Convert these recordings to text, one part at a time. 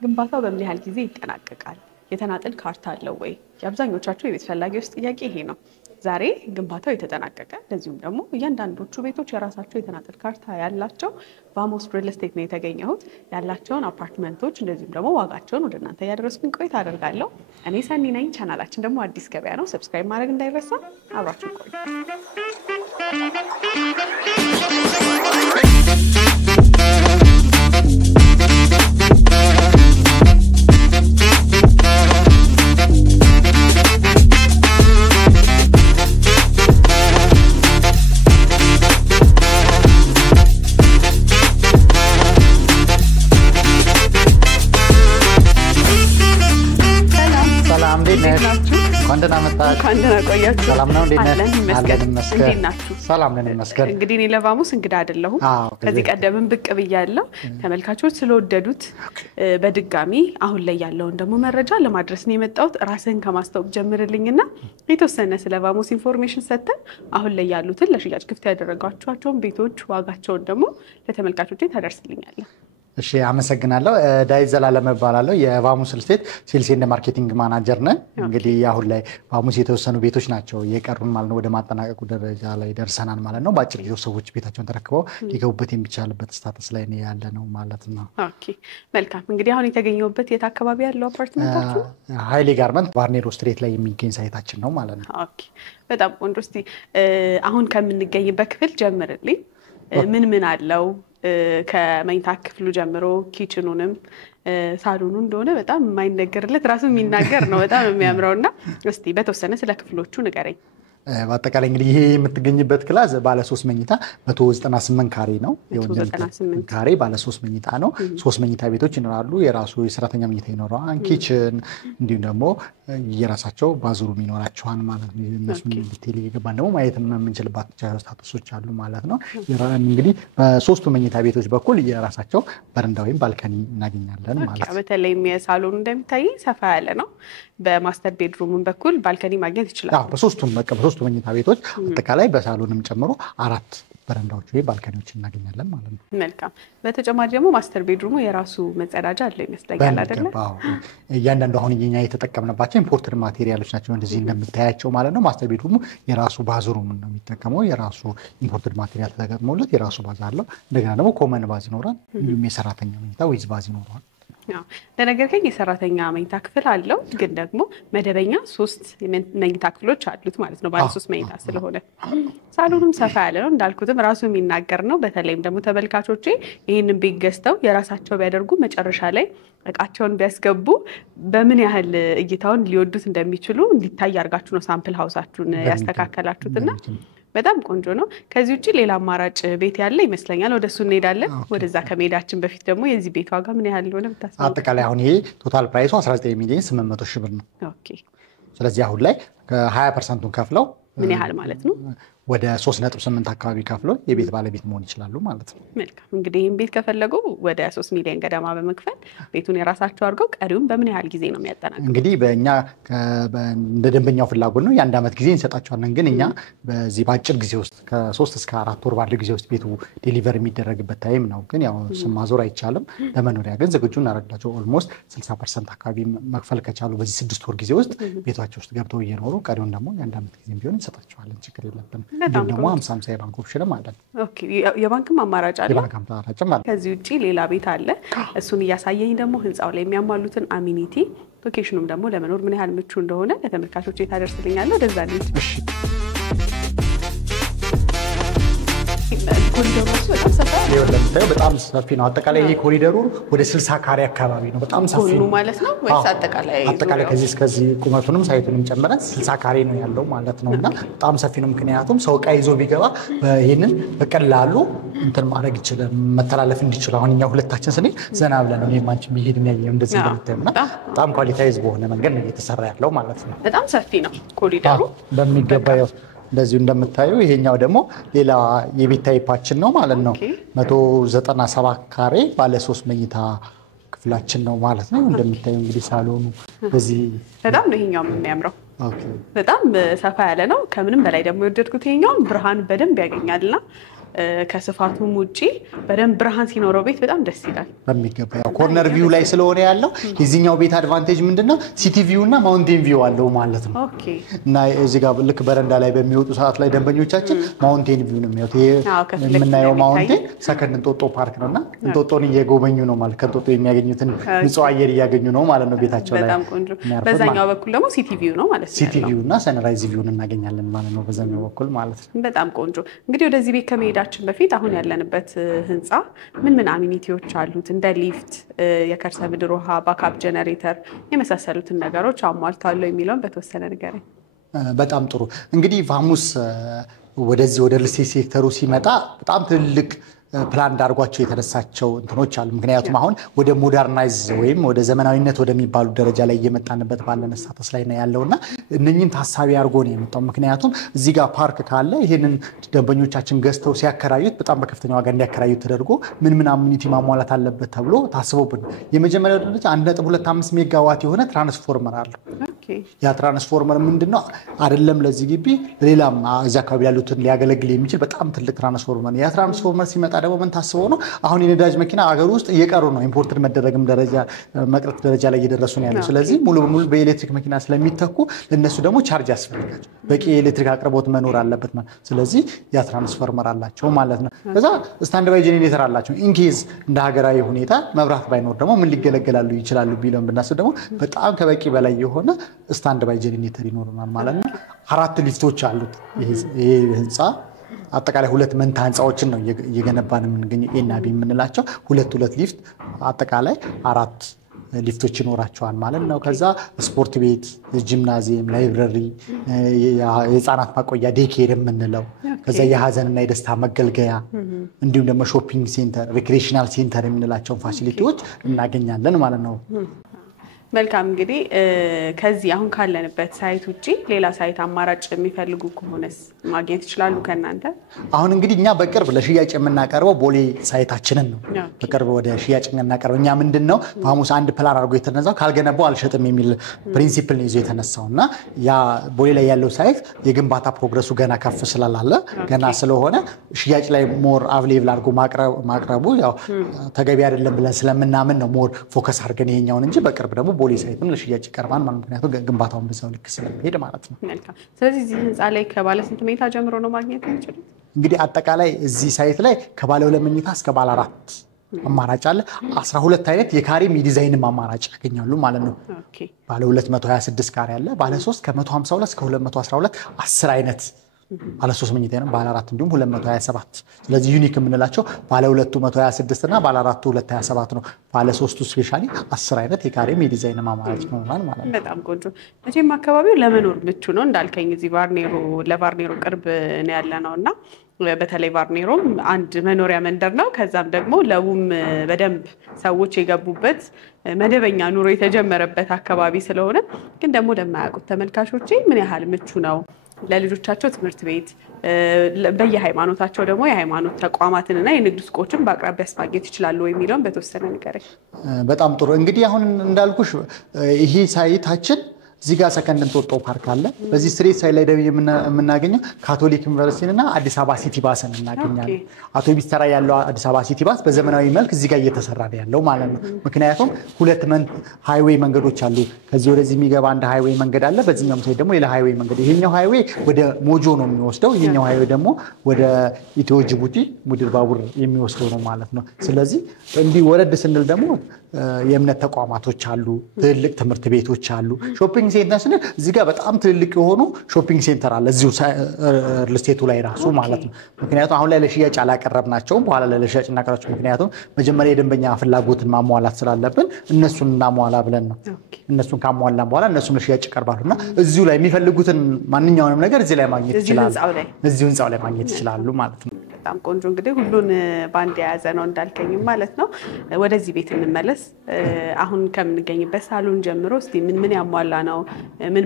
ግንባታው በምን ያህል ጊዜ ይጠናቀቃል? የተናጠል ካርታ አለው ወይ? የአብዛኞቻችሁ የቤት ፈላጊዎች ጥያቄ ይሄ ነው። ዛሬ ግንባታው የተጠናቀቀ እንደዚሁም ደግሞ እያንዳንዶቹ ቤቶች የራሳቸው የተናጠል ካርታ ያላቸው ቫሞስ ሪል ስቴት ነው የተገኘሁት። ያላቸውን አፓርትመንቶች እንደዚሁም ደግሞ ዋጋቸውን ወደ እናንተ እያደረስኩኝ ቆይታ አደርጋለሁ። እኔ ሰኒ ነኝ። ቻናላችን ደግሞ አዲስ ገበያ ነው። ሰብስክራይብ ማድረግ እንዳይረሳ። አብራችሁ ቆዩ። ሰላም ነው። ሰላም ነን ይመስገን። እንግዲህ እኔ ለቫሞስ እንግዳ አይደለሁም። ከዚህ ቀደምም ብቅ ብያለሁ። ተመልካቾች ስለወደዱት በድጋሚ አሁን ላይ ያለውን ደግሞ መረጃ ለማድረስ ነው የመጣሁት። ራስህን ከማስተዋወቅ ጀምርልኝና የተወሰነ ስለ ቫሞስ ኢንፎርሜሽን ሰጥተን አሁን ላይ ያሉትን ለሽያጭ ክፍት ያደረጋችኋቸውን ቤቶች ዋጋቸውን ደግሞ ለተመልካቾች ታደርስልኛለህ። እሺ አመሰግናለሁ። ዳዊት ዘላለም እባላለሁ። የቫሞስ ሪል ስቴት ሴልስ ኤንድ ማርኬቲንግ ማናጀር ነኝ። እንግዲህ አሁን ላይ ቫሞስ የተወሰኑ ቤቶች ናቸው የቀሩን ማለት ነው። ወደ ማጠናቀቁ ደረጃ ላይ ደርሰናል ማለት ነው። በአጭር ጊዜ ሰዎች ቤታቸውን ተረክበው ሊገቡበት የሚቻልበት ስታተስ ላይ ነው ያለ ነው ማለት ነው። ኦኬ መልካም። እንግዲህ አሁን የተገኘውበት የት አካባቢ ያለው አፓርትመንታችሁ? ሃይሌ ጋርመንት ባርኔሮ ስትሬት ላይ የሚገኝ ሳይታችን ነው ማለት ነው። ኦኬ በጣም ቆንጆ። እስቲ አሁን ከምንገኝበት ክፍል ጀምርልኝ። ምን አለው? ከመኝታ ክፍሉ ጀምሮ ኪችኑንም ሳሎኑ እንደሆነ በጣም የማይነገርለት ራሱ የሚናገር ነው። በጣም የሚያምረውና እስቲ በተወሰነ ስለ ክፍሎቹ ንገረኝ። በአጠቃላይ እንግዲህ ይሄ የምትገኝበት ክላስ ባለ 3 መኝታ 198 ካሬ ነው። ካሬ ባለ 3 መኝታ ነው። 3 መኝታ ቤቶች ይኖራሉ። የራሱ የሰራተኛ መኝታ ይኖራል፣ ኪችን እንዲሁም ደግሞ የራሳቸው ባዝሩም ይኖራቸዋል ማለት ነው። እነሱ ዲቴል እየገባን ደግሞ ማየት የምንችልባቸው ስታተሶች አሉ ማለት ነው። እንግዲህ በሶስቱ መኝታ ቤቶች በኩል የራሳቸው በረንዳ ወይም ባልከኒ እናገኛለን ማለት ነው። በተለይም የሳሎኑ እንደሚታይ ሰፋ ያለ ነው። በማስተር ቤድሩም በኩል ባልከኒ ማግኘት ይችላል። አዎ በሶስቱም በሶስቱ መኝታ ቤቶች አጠቃላይ በሳሎንም ጨምሮ 4 በረንዳዎች ወይ ባልከኒዎች እናገኛለን ማለት ነው። መልካም። በተጨማሪ ደግሞ ማስተር ቤድሩሙ የራሱ መጸዳጃ አለው ይመስለኛል አይደል? አዎ እያንዳንዱ አሁን እኛ የተጠቀምንባቸው ኢምፖርትድ ማቴሪያሎች ናቸው እንደዚህ እንደምታያቸው ማለት ነው። ማስተር ቤድሩሙ የራሱ ባዝሩም ነው የሚጠቀመው። የራሱ ኢምፖርትድ ማቴሪያል ተጠቅሞለት የራሱ ባዝ አለው። እንደገና ደግሞ ኮመን ባዝ ይኖራል። እንዲሁም የሰራተኛ መኝታ ዊዝ ባዝ ይኖራል። ለነገርከኝ የሰራተኛ መኝታ ክፍል አለው፣ ግን ደግሞ መደበኛ 3 መኝታ ክፍሎች አሉት ማለት ነው። ባለ 3 መኝታ ስለሆነ ሳሎኑም ሰፋ ያለ ነው እንዳልኩትም ራሱ የሚናገር ነው። በተለይም ደግሞ ተመልካቾቼ ይህንን ቤት ገዝተው የራሳቸው ቢያደርጉ መጨረሻ ላይ እቃቸውን ቢያስገቡ በምን ያህል እይታውን ሊወዱት እንደሚችሉ እንዲታይ አድርጋችሁ ነው ሳምፕል ሀውሳችሁን ያስተካከላችሁትና በጣም ቆንጆ ነው። ከዚህ ውጪ ሌላ አማራጭ ቤት ያለ ይመስለኛል። ወደሱ እንሄዳለን። ወደዛ ከመሄዳችን በፊት ደግሞ የዚህ ቤት ዋጋ ምን ያህል እንደሆነ ብታስቡ። አጠቃላይ አሁን ይሄ ቶታል ፕራይሱ 19 ሚሊዮን 800 ሺህ ብር ነው። ኦኬ ስለዚህ አሁን ላይ ከ20% ከፍለው ምን ያህል ማለት ነው? ወደ 3.8 አካባቢ ከፍለው የቤት ባለቤት መሆን ይችላሉ ማለት ነው። መልካም። እንግዲህ ይህን ቤት ከፈለጉ ወደ 3 ሚሊዮን ገደማ በመክፈል ቤቱን የራሳቸው አድርገው ቀሪውን በምን ያህል ጊዜ ነው የሚያጠናቅቁት? እንግዲህ በእኛ እንደ ደንበኛው ፍላጎት ነው። የ1 ዓመት ጊዜ እንሰጣቸዋለን። ግን እኛ በዚህ በአጭር ጊዜ ውስጥ ከ3 እስከ 4 ወር ባለው ጊዜ ውስጥ ቤቱ ዴሊቨር የሚደረግበት ታይም ነው። ግን ያው ስም ማዞር አይቻልም። ለመኖሪያ ግን ዝግጁ እናደርግላቸው። ኦልሞስት 60% አካባቢ መክፈል ከቻሉ በዚህ 6 ወር ጊዜ ውስጥ ቤታቸው ውስጥ ገብተው እየኖሩ ቀሪውን ደግሞ የ1 ዓመት ጊዜ ቢሆን እንሰጣቸዋለን። ችግር የለብንም። ደግሞ 50 የባንክ ኦፕሽንም አለን። ኦኬ የባንክም አማራጭ አለ። የባንክ አማራጭም አለ። ከዚህ ውጪ ሌላ ቤት አለ። እሱን እያሳየኝ ደግሞ ህንጻው ላይ የሚያሟሉትን አሚኒቲ ሎኬሽኑም ደግሞ ለመኖር ምን ያህል ምቹ እንደሆነ ለተመልካቾች ታደርስልኛለህ። ወደዛ ልጅ እሺ በጣም ሰፊ ነው። አጠቃላይ ይሄ ኮሪደሩ ወደ 60 ካሬ አካባቢ ነው። በጣም ሰፊ ነው ማለት ነው ወይስ አጠቃላይ ከዚህ እስከዚህ ቁመቱንም ሳይቱንም ጨምረን 60 ካሬ ነው ያለው ማለት ነውና በጣም ሰፊ ነው። ምክንያቱም ሰው ዕቃ ይዞ ቢገባ ይሄንን በቀላሉ እንትን ማድረግ ይችላል፣ መተላለፍ እንዲችል። አሁን እኛ ሁለታችን ስንል ዘና ብለን ነው የማንችን ቢሄድ የሚያየው እንደዚህ እንደምታዩና በጣም ኳሊታይዝ በሆነ መንገድ ነው እየተሰራ ያለው ማለት ነው። በጣም ሰፊ ነው ኮሪደሩ በሚገባ እንደዚሁ እንደምታዩ። ይሄኛው ደግሞ ሌላ የቤት ታይፓችን ነው ማለት ነው። 197 ካሬ ባለ 3 መኝታ ክፍላችን ነው ማለት ነው። እንደምታዩ እንግዲህ ሳሎኑ በዚህ በጣም ነው ይሄኛው የሚያምረው። በጣም ሰፋ ያለ ነው። ከምንም በላይ ደግሞ የወደድኩት ይሄኛው ብርሃን በደንብ ያገኛልና ከስፋቱም ውጪ በደንብ ብርሃን ሲኖረው ቤት በጣም ደስ ይላል። በሚገባ ያው ኮርነር ቪው ላይ ስለሆነ ያለው የዚህኛው ቤት አድቫንቴጅ ምንድነው ሲቲ ቪው እና ማውንቴን ቪው አለው ማለት ነው። ኦኬ እና እዚህ ጋር ልክ በረንዳ ላይ በሚወጡ ሰዓት ላይ ደንበኞቻችን ማውንቴን ቪው ነው የሚያዩት። ይሄ የምናየው ማውንቴን ሰከንድ እንጦጦ ፓርክ ነውና እንጦጦን እየጎበኙ ነው ማለት ከእንጦጦ የሚያገኙትን ንጹህ አየር እያገኙ ነው ማለት ነው ቤታቸው ላይ። በጣም ቆንጆ። በዛኛው በኩል ደግሞ ሲቲ ቪው ነው ማለት ነው። ሲቲ ቪው እና ሰንራይዝ ቪውን እናገኛለን ማለት ነው በዛኛው በኩል ማለት ነው። በጣም ቆንጆ። እንግዲህ ወደዚህ ቤት ከመሄዳችን በፊት አሁን ያለንበት ህንፃ ምን አሚኒቲዎች አሉት? እንደ ሊፍት፣ የከርሰ ምድር ውሃ፣ ባካፕ ጀነሬተር የመሳሰሉትን ነገሮች አሟልቷል የሚለውን በተወሰነ ንገረኝ። በጣም ጥሩ። እንግዲህ ቫሙስ ወደዚህ ወደ ሪል ስቴት ሴክተሩ ሲመጣ በጣም ትልቅ ፕላን ዳርጓቸው የተነሳቸው እንትኖች አሉ። ምክንያቱም አሁን ወደ ሞደርናይዝ ወይም ወደ ዘመናዊነት ወደሚባሉ ደረጃ ላይ እየመጣንበት ባለን ስታተስ ላይ ነው ያለውና እነኚህን ታሳቢ አድርጎ ነው የመጣው። ምክንያቱም እዚህ ጋር ፓርክ ካለ ይሄንን ደንበኞቻችን ገዝተው ሲያከራዩት በጣም በከፍተኛ ዋጋ እንዲያከራዩት ተደርጎ ምን አሚኒቲ ማሟላት አለበት ተብሎ ታስቦብን የመጀመሪያው ደረጃ 1.25 ሜጋዋት የሆነ ትራንስፎርመር አለ። ያ ትራንስፎርመር ምንድነው አይደለም ለዚህ ግቢ ሌላም እዛ አካባቢ ያሉትን ሊያገለግል የሚችል በጣም ትልቅ ትራንስፎርመር። ያ ትራንስፎርመር ሲመጣ ደግሞ ምን ታስበው ነው አሁን የነዳጅ መኪና አገር ውስጥ እየቀሩ ነው ኢምፖርት መደረግም ደረጃ መቅረት ደረጃ ላይ እየደረሱ ነው ያለው። ስለዚህ ሙሉ በሙሉ በኤሌክትሪክ መኪና ስለሚተኩ ለነሱ ደግሞ ቻርጅ ያስፈልጋቸው በቂ ኤሌክትሪክ አቅርቦት መኖር አለበት ማለት። ስለዚህ ያ ትራንስፎርመር አላቸው ማለት ነው። ከዛ ስታንድ ባይ ጄኔሬተር አላቸው ኢንኬዝ እንደ ሀገራዊ ሁኔታ መብራት ባይኖር ደግሞ ምን ሊገለገላሉ ይችላሉ ቢሉም ብናስብ ደግሞ በጣም ከበቂ በላይ የሆነ ስታንድ ባይ ጄኔሬተር ይኖርናል ማለት ነው። 4 ሊፍቶች አሉት ይሄ ህንፃ። አጠቃላይ 2 መንታ ህንፃዎችን ነው እየገነባን የምንገኘው ኤና ቢ የምንላቸው 2 ሊፍት አጠቃላይ 4 ሊፍቶች ይኖራቸዋል ማለት ነው። ከዛ ስፖርት ቤት፣ ጂምናዚየም፣ ላይብረሪ፣ የህፃናት ማቆያ ዴኬር የምንለው ከዛ የሀዘንና የደስታ መገልገያ እንዲሁም ደግሞ ሾፒንግ ሴንተር፣ ሪክሬሽናል ሴንተር የምንላቸውን ፋሲሊቲዎች እናገኛለን ማለት ነው። መልካም። እንግዲህ ከዚህ አሁን ካለንበት ሳይት ውጪ ሌላ ሳይት አማራጭ የሚፈልጉ ከሆነስ ማግኘት ይችላሉ ከናንተ? አሁን እንግዲህ እኛ በቅርብ ለሽያጭ የምናቀርበው ቦሌ ሳይታችንን ነው። በቅርብ ወደ ሽያጭ የምናቀርበው እኛ ምንድነው ቫሙስ አንድ ፕላን አድርጎ የተነሳው ካልገነባው አልሸጥም የሚል ፕሪንሲፕል ነው ይዞ የተነሳውና ያ ቦሌ ላይ ያለው ሳይት የግንባታ ፕሮግረሱ ገና ከፍ ስላላለ ገና ስለሆነ ሽያጭ ላይ ሞር አቬሌብል አድርጎ ማቅረቡ ያው ተገቢ አይደለም ብለን ስለምናምን ነው ሞር ፎከስ አድርገን ይሄኛውን እንጂ በቅርብ ደግሞ ቦሌ ሳይትም ለሽያጭ ይቀርባል ማለት ምክንያቱም ግንባታውን በዛው ልክ ስለሚሄድ ማለት ነው። መልካም። ስለዚህ እዚህ ህንፃ ላይ ከባለ ስንት መኝታ ጀምሮ ነው ማግኘት የሚችሉት? እንግዲህ አጠቃላይ እዚህ ሳይት ላይ ከባለ 2 መኝታ እስከ ባለ 4 አማራጭ አለ። 12 አይነት የካሬም የዲዛይንም አማራጭ ያገኛሉ ማለት ነው። ባለ 226 ካሬ አለ። ባለ 3 ከ152 እስከ 212 10 አይነት ባለ 3 መኝታ ነው። ባለ 4 እንዲሁም 227። ስለዚህ ዩኒክ የምንላቸው ባለ 2 126 እና ባለ 4 227 ነው። ባለ 3 ስፔሻሊ 10 አይነት የካሬም የዲዛይን አማራጭ ነው ማለት ነው። በጣም ቆንጆ። መቼም አካባቢው ለመኖር ምቹ ነው እንዳልከኝ እዚህ ለቫርኔሮ ቅርብ ነው ያለነውና በተለይ ቫርኔሮም አንድ መኖሪያ መንደር ነው። ከዛም ደግሞ ለቡም በደንብ ሰዎች የገቡበት መደበኛ ኑሮ የተጀመረበት አካባቢ ስለሆነ ግን ደግሞ ለማያውቁት ተመልካቾቼ ምን ያህል ምቹ ነው ለልጆቻቸው ትምህርት ቤት በየሃይማኖታቸው ደግሞ የሃይማኖት ተቋማትንና የንግድ ሱቆችን በአቅራቢያ ማግኘት ይችላሉ የሚለውን በተወሰነ ንገረኝ። በጣም ጥሩ። እንግዲህ አሁን እንዳልኩሽ ይሄ ሳይታችን እዚህ ጋር ሰከንድ እንጦጦ ፓርክ አለ። በዚህ ስትሬት ሳይድ ላይ ደግሞ የምናገኘው ካቶሊክ ዩኒቨርሲቲና አዲስ አበባ ሲቲ ባስን እናገኛለን። አውቶቡስ ተራ ያለው አዲስ አበባ ሲቲ ባስ በዘመናዊ መልክ እዚህ ጋር እየተሰራ ነው ያለው ማለት ነው። ምክንያቱም 2 ሃይዌይ መንገዶች አሉ። ከዚህ ወደዚህ የሚገባ አንድ ሃይዌይ መንገድ አለ። በዚህኛው ሳይድ ደግሞ ሌላ ሃይዌይ መንገድ። ይሄኛው ሃይዌይ ወደ ሞጆ ነው የሚወስደው፣ ይሄኛው ሃይዌይ ደግሞ ወደ ኢትዮ ጅቡቲ ምድር ባቡር የሚወስደው ነው ማለት ነው። ስለዚህ እንዲህ ወረድ ስንል ደግሞ የእምነት ተቋማቶች አሉ፣ ትልልቅ ትምህርት ቤቶች አሉ። ሾፒንግ ሴንተር ስንል እዚህ ጋር በጣም ትልልቅ የሆኑ ሾፒንግ ሴንተር አለ እዚሁ ሪል ስቴቱ ላይ ራሱ ማለት ነው። ምክንያቱም አሁን ላይ ለሽያጭ አላቀረብናቸውም፣ በኋላ ላይ ለሽያጭ እናቀርባቸው። ምክንያቱም መጀመሪያ የደንበኛ ፍላጎትን ማሟላት ስላልነበን እነሱን እናሟላ ብለን ነው። እነሱን ካሟላን በኋላ እነሱም ለሽያጭ ይቀርባሉና እዚሁ ላይ የሚፈልጉትን ማንኛውንም ነገር እዚህ ላይ ማግኘት ይችላሉ፣ እዚሁ ህንፃው ላይ ማግኘት ይችላሉ ማለት ነው። በጣም ቆንጆ። እንግዲህ ሁሉን ባንድ የያዘ ነው እንዳልከኝም ማለት ነው። ወደዚህ ቤት እንመለስ። አሁን ከምንገኝበት ሳሎን ጀምሮ እስቲ ምን ያሟላ ነው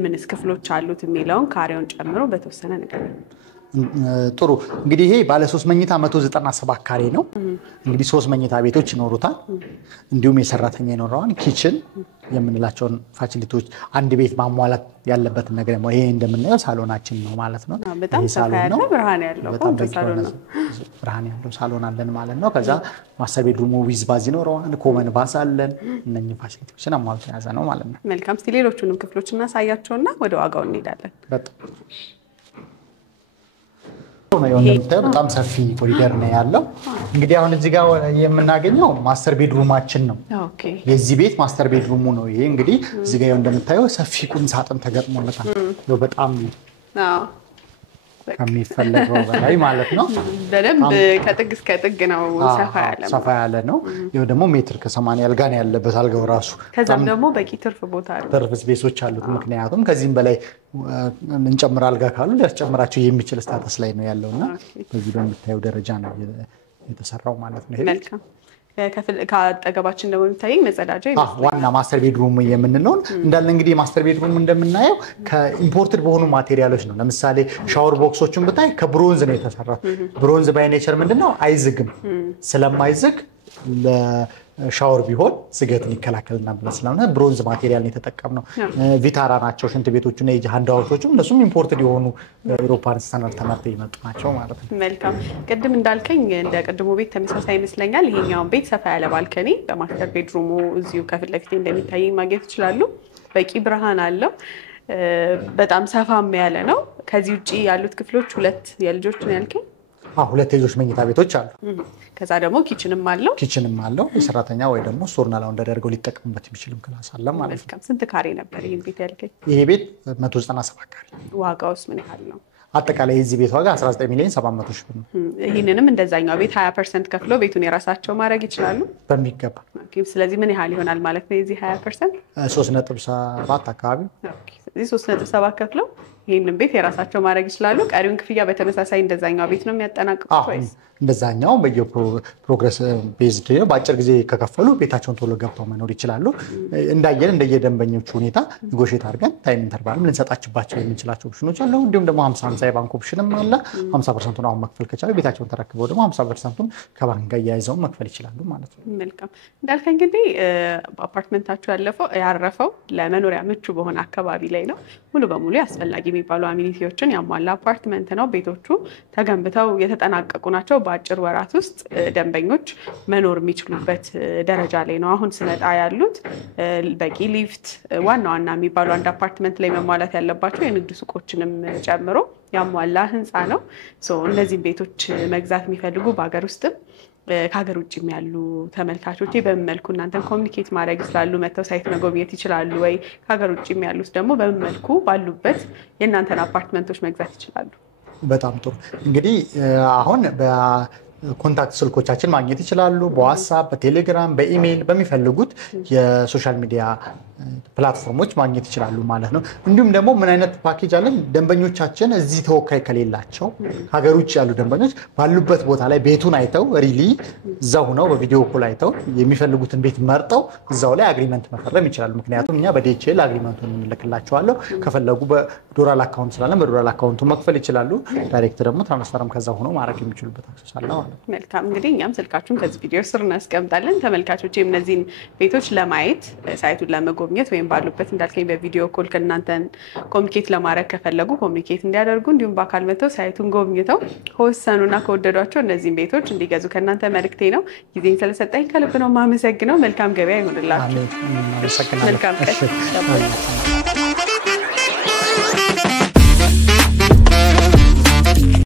ምንስ ክፍሎች አሉት የሚለውን ካሬውን ጨምሮ በተወሰነ ነገር። ጥሩ። እንግዲህ ይሄ ባለ 3 መኝታ 197 ካሬ ነው። እንግዲህ 3 መኝታ ቤቶች ይኖሩታል። እንዲሁም የሰራተኛ ይኖረዋል፣ ኪችን፣ የምንላቸውን ፋሲሊቲዎች አንድ ቤት ማሟላት ያለበትን ነገር ይሄ እንደምናየው ሳሎናችን ነው ማለት ነው። በጣም ሰፋ ያለ ብርሃን ያለው ሳሎን ነው። ብርሃን ያለው ሳሎን አለን ማለት ነው። ከዛ ማስተር ቤድሩሙ ዊዝ ባዝ ይኖረዋል። ኮመን ባስ አለን። እነኚህ ፋሲሊቲዎችን አሟልቶ የያዘ ነው ማለት ነው። መልካም። እስቲ ሌሎቹንም ክፍሎች እናሳያቸውና ወደ ዋጋው እንሄዳለን። በጣም ሰፊ ኮሪደር ነው ያለው። እንግዲህ አሁን እዚህ ጋር የምናገኘው ማስተር ቤድሩማችን ነው። የዚህ ቤት ማስተር ቤድሩሙ ነው። ይሄ እንግዲህ እዚህ ጋር እንደምታየው ሰፊ ቁም ሳጥን ተገጥሞለታል። በጣም ከሚፈለገው በላይ ማለት ነው። በደንብ ከጥግ እስከ ጥግ ነው። ሰፋ ያለ ነው። ይሄው ደግሞ ሜትር ከ80 አልጋ ነው ያለበት አልጋው ራሱ። ከዛም ደግሞ በቂ ትርፍ ቦታ አለ። ትርፍ ስፔሶች አሉት። ምክንያቱም ከዚህም በላይ እንጨምር አልጋ ካሉ ሊያስጨምራቸው የሚችል ስታተስ ላይ ነው ያለውና በዚህ በምታየው ደረጃ ነው የተሰራው ማለት ነው። መልካም። ከአጠገባችን ደግሞ የሚታየኝ መጸዳጃ ዋና ማስተር ቤድሩም የምንለው እንዳለ እንግዲህ ማስተር ቤድሩም እንደምናየው ከኢምፖርትድ በሆኑ ማቴሪያሎች ነው። ለምሳሌ ሻወር ቦክሶችን ብታይ ከብሮንዝ ነው የተሰራው። ብሮንዝ ባይ ኔቸር ምንድነው አይዝግም። ስለማይዝግ ለሻወር ቢሆን ስገትን ይከላከልና ብለን ስለሆነ ብሮንዝ ማቴሪያል ነው የተጠቀምነው። ቪታራ ናቸው ሽንት ቤቶቹና የጂ ሃንዳውቶቹም እነሱም ኢምፖርትድ የሆኑ በአውሮፓን ስታንዳርድ ተመርተው ይመጡ ናቸው ማለት ነው። መልካም። ቅድም እንዳልከኝ እንደ ቅድሙ ቤት ተመሳሳይ ይመስለኛል። ይሄኛውን ቤት ሰፋ ያለ ባልከኒ በማስተር ቤድሩሙ እዚሁ ከፊት ለፊት እንደሚታየኝ ማግኘት ይችላሉ። በቂ ብርሃን አለው። በጣም ሰፋም ያለ ነው። ከዚህ ውጪ ያሉት ክፍሎች ሁለት የልጆች ነው ያልከኝ? ሁለት የልጆች መኝታ ቤቶች አሉ። ከዛ ደግሞ ኪችንም አለው። የሰራተኛ ወይ ደግሞ ስቶርና ላውንደሪ አድርገው ሊጠቀሙበት የሚችልም ክላስ አለ ማለት ነው። ስንት ካሬ ነበር ይሄን ቤት ያልከኝ? ይሄ ቤት 197 ካሬ። ዋጋውስ ምን ያህል ነው? አጠቃላይ የዚህ ቤት ዋጋ 19,700,000 ብር ነው። ይህንንም እንደዛኛው ቤት 20% ከፍለው ቤቱን የራሳቸው ማድረግ ይችላሉ በሚገባ። ስለዚህ ምን ያህል ይሆናል ማለት ነው የዚህ 20%? 3.7 አካባቢ። ስለዚህ 3.7 ከፍለው ይህንን ቤት የራሳቸው ማድረግ ይችላሉ። ቀሪውን ክፍያ በተመሳሳይ እንደዛኛው ቤት ነው የሚያጠናቅቁት ወይስ? እንደዛኛው በየፕሮግረስ ቤዝድ በአጭር ጊዜ ከከፈሉ ቤታቸውን ቶሎ ገብተው መኖር ይችላሉ። እንዳየን እንደየደንበኞቹ ሁኔታ ኔጎሼት አድርገን ታይም ኢንተርቫልም ልንሰጣችባቸው የምንችላቸው ኦፕሽኖች አሉ። እንዲሁም ደግሞ 50-50 የባንክ ኦፕሽንም አለ። 50%ን አሁን መክፈል ከቻሉ ቤታቸውን ተረክበው ደግሞ 50%ን ከባንክ ጋር እያይዘው መክፈል ይችላሉ ማለት ነው። መልካም። እንዳልከ እንግዲህ አፓርትመንታችሁ ያረፈው ለመኖሪያ ምቹ በሆነ አካባቢ ላይ ነው። ሙሉ በሙሉ አስፈላጊ የሚባሉ አሚኒቲዎችን ያሟላ አፓርትመንት ነው። ቤቶቹ ተገንብተው የተጠናቀቁ ናቸው። በአጭር ወራት ውስጥ ደንበኞች መኖር የሚችሉበት ደረጃ ላይ ነው አሁን ስመጣ ያሉት። በቂ ሊፍት፣ ዋና ዋና የሚባሉ አንድ አፓርትመንት ላይ መሟላት ያለባቸው የንግድ ሱቆችንም ጨምሮ ያሟላ ህንፃ ነው። እነዚህም ቤቶች መግዛት የሚፈልጉ በሀገር ውስጥም ከሀገር ውጭም ያሉ ተመልካቾች በምን መልኩ እናንተን ኮሚኒኬት ማድረግ ይችላሉ? መተው ሳይት መጎብኘት ይችላሉ ወይ? ከሀገር ውጭም ያሉት ደግሞ በምን መልኩ ባሉበት የእናንተን አፓርትመንቶች መግዛት ይችላሉ? በጣም ጥሩ። እንግዲህ አሁን በኮንታክት ስልኮቻችን ማግኘት ይችላሉ። በዋትስአፕ፣ በቴሌግራም፣ በኢሜይል በሚፈልጉት የሶሻል ሚዲያ ፕላትፎርሞች ማግኘት ይችላሉ ማለት ነው። እንዲሁም ደግሞ ምን አይነት ፓኬጅ አለን? ደንበኞቻችን እዚህ ተወካይ ከሌላቸው ሀገር ውጭ ያሉ ደንበኞች ባሉበት ቦታ ላይ ቤቱን አይተው ሪሊ እዛው ሆነው በቪዲዮ ኮል አይተው የሚፈልጉትን ቤት መርጠው እዛው ላይ አግሪመንት መፈረም ይችላሉ። ምክንያቱም እኛ በዲኤችኤል አግሪመንቱን እንልክላቸዋለሁ። ከፈለጉ በዶላር አካውንት ስላለን በዶላር አካውንቱ መክፈል ይችላሉ። ዳይሬክት ደግሞ ትራንስፈርም ከዛ ሆኖ ማድረግ የሚችሉበት አክሰስ አለ ማለት ነው። መልካም። እንግዲህ እኛም ስልካችሁን ከዚህ ቪዲዮ ስር እናስቀምጣለን። ተመልካቾች እነዚህን ቤቶች ለማየት ሳይቱን ለመጎብኘት ወይም ባሉበት እንዳልከኝ በቪዲዮ ኮል ከእናንተን ኮሚኒኬት ለማድረግ ከፈለጉ ኮሚኒኬት እንዲያደርጉ እንዲሁም በአካል መጥተው ሳይቱን ጎብኝተው ከወሰኑና ከወደዷቸው እነዚህን ቤቶች እንዲገዙ ከእናንተ መልእክቴ ነው። ጊዜን ስለሰጠኝ ከልብ ነው የማመሰግነው። መልካም ገበያ ይሆንላችሁ። መልካም ቀን።